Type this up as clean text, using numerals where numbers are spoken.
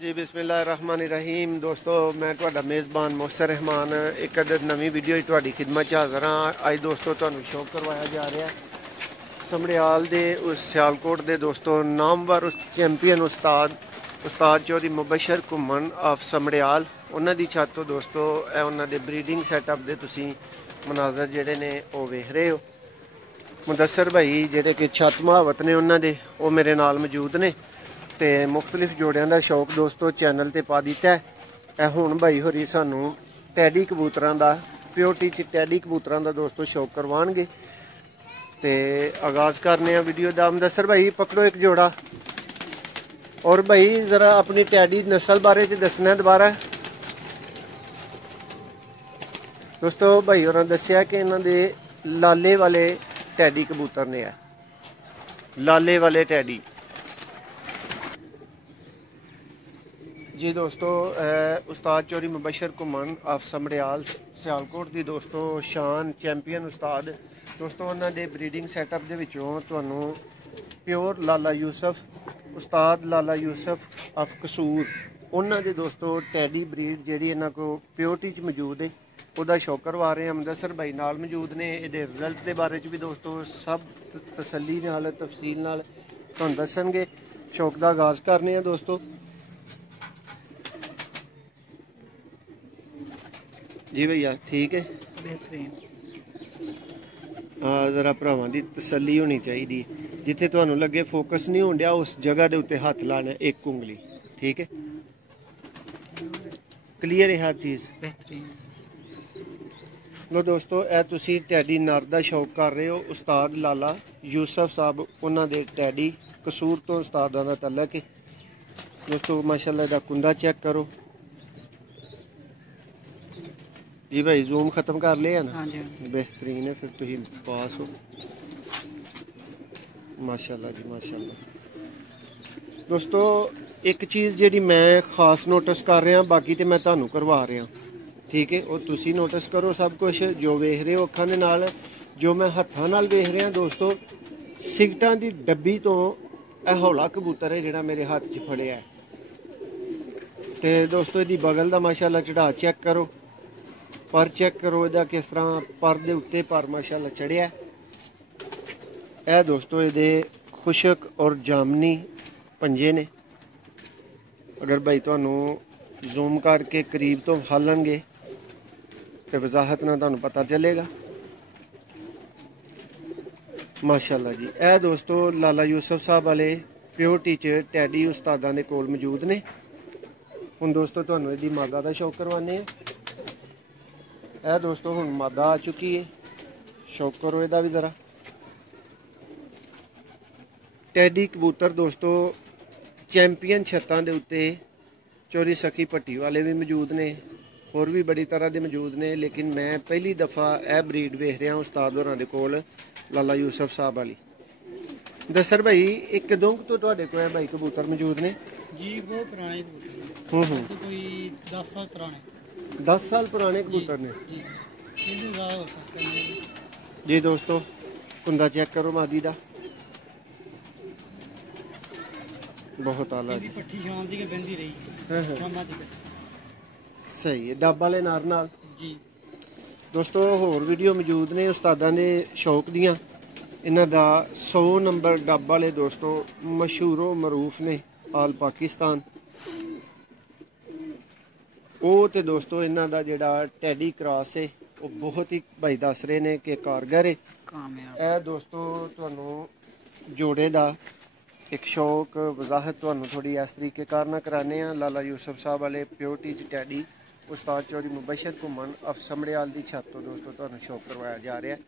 जी बिस्मिल्लाहिर्रहमानिर्रहीम। दोस्तों मैं तुहाडा मेज़बान मोहसिन रहमान एक अदद नवी वीडियो तुहाडी खिदमत च हाज़र हाँ। अज दोस्तों तुहानू शो करवाया जा रहा समड़ियाल दे उस सियालकोट दे दोस्तों नामवर उस champion Ustad Chaudhary Mubashar Ghumman of समड़ियाल उन्हां दी छत तो दोस्तों उन्हां दे ब्रीडिंग सैटअप दे तुसीं मनाजर जिहड़े ने वो वेख रहे हो। मुदस्सर भाई जिहड़े कि छत महावत ने उन्हां दे वो मेरे नाल मौजूद ने ते मुख्तलिफ जोड़ियां का शौक दोस्तों चैनल ते पा दिता है। हुण भाई होरी सानू टैडी कबूतरां दा प्योरिटी च टैडी कबूतरां दा दोस्तों शौक करवाणगे ते आगाज करने वीडियो दा। मुदस्सर भाई पकड़ो एक जोड़ा और भाई जरा अपनी टैडी नस्ल बारे च दसना दोबारा। दोस्तों भाई होरां दस्सिया कि इन्हां दे लाले वाले टैडी कबूतर ने है, लाले वाले टैडी जी। दोस्तों उस्ताद चौधरी मुबशर घुम्मन ऑफ समड़ियाल सियालकोट दी दोस्तों शान चैंपियन उस्ताद दोस्तों उन्हां दे ब्रीडिंग सैटअप दे विचों तुहानू pure Lala Yusuf Ustad Lala Yusuf of कसूर उन्हां दे दोस्तों टैडी ब्रीड जिहड़ी इन्हां को प्योरिटी च मौजूद है ਉਹਦਾ शौक करवा रहे हैं। मुदस्सर भाई नाल मौजूद ने ਇਹਦੇ रिजल्ट के बारे च भी दोस्तों सब तसल्ली नाल तफसील नाल तुहानू दस्सणगे। शौक का आगाज करने हैं दोस्तों जी भैया ठीक है बेहतरीन। हाँ जरा भरावां दी तसल्ली होनी चाहिए, जिथे तुहानू लगे फोकस नहीं होण डिया उस जगह के उत्ते हथ लाना एक उंगली, ठीक है क्लीयर है हर चीज़ बेहतरीन। लो दोस्तों ए तुसी टैडी नर दा शौक कर रहे हो उस्ताद लाला यूसफ साहब उन्हां दे टैडी कसूर तो उस्तादां दा तलक है दोस्तों। माशाल्लाह दा कुंदा चेक करो जी भाई, जूम खत्म कर लिया ना? हाँ जी बेहतरीन है, फिर तुम पास हो माशाल्लाह जी माशाल्लाह। दोस्तों एक चीज़ जी मैं खास नोटिस कर रहा बाकी तो मैं तुहानू करवा रहा ठीक है, और तुसी नोटिस करो सब कुछ जो वेख रहे हो अखां दे नाल जो मैं हत्थां नाल वेख रहा दोस्तों। सिगटां दी डब्बी तो यह हौला कबूतर है जिहड़ा मेरे हाथ च फड़िया है ते दोस्तों इहदी बगल दा माशाल्लाह चढ़ा चेक करो, पर चेक करो इहदा किस तरह पर दे उत्ते पर माशाल्लाह चढ़िया है दोस्तों। इहदे खुशक और जामनी पंजे ने, अगर भाई तुहानू जूम करके करीब तो खालणगे तो वजाहत ना तुहानू पता चलेगा माशाल्लाह जी। ए दोस्तों लाला यूसफ साहब वाले प्योरिटी च टैडी उस्तादां दे कोल मौजूद ने। हुण दोस्तों तुहानू इहदी मादा दा शौक करवाने ए दोस्तों। हुण मादा आ चुकी है, शौक करो इहदा भी जरा। टैडी कबूतर दोस्तों चैंपियन छत्तां दे उत्ते चोरी सखी भट्टी वाले भी मौजूद ने, होर भी बड़ी तरह के मौजूद ने, लेकिन मैं पहली दफ़ा यह ब्रीड वेख रहा उस्ताद होरां दे कोल लाला यूसफ साहब वाली। दस्सर भाई एक दोंग तो तुहाडे कोल भाई कबूतर मौजूद ने जी? वो पुराने कबूतर तो कोई 10 साल पुराने 10 साल पुराने कबूतर ने जी। दोस्तों कुंदा चेक करो मादी दा, बहुत आला सही है डब वाले नार नाल जी। दोस्तों होर वीडियो मौजूद ने उस्तादां दे शौक दियां, इन्हां दा 100 नंबर डब वाले दोस्तों मशहूरो मरूफ ने आल पाकिस्तान। वो तो दोस्तों इन्हां दा जिहड़ा टैडी क्रॉस है वो बहुत ही भाई दस रहे ने कि कारगर है। ए दोस्तों तुहानू जोड़े दा एक शौक वजाहत तुहानू थोड़ी इस तरीके कार कराने लाला यूसफ साहब वाले प्योरिटी च teddy Ustad Chaudhary Mubashar Ghumman of समड़ियाल की छत तो दोस्तों तुहानू शौक करवाया जा रहा है।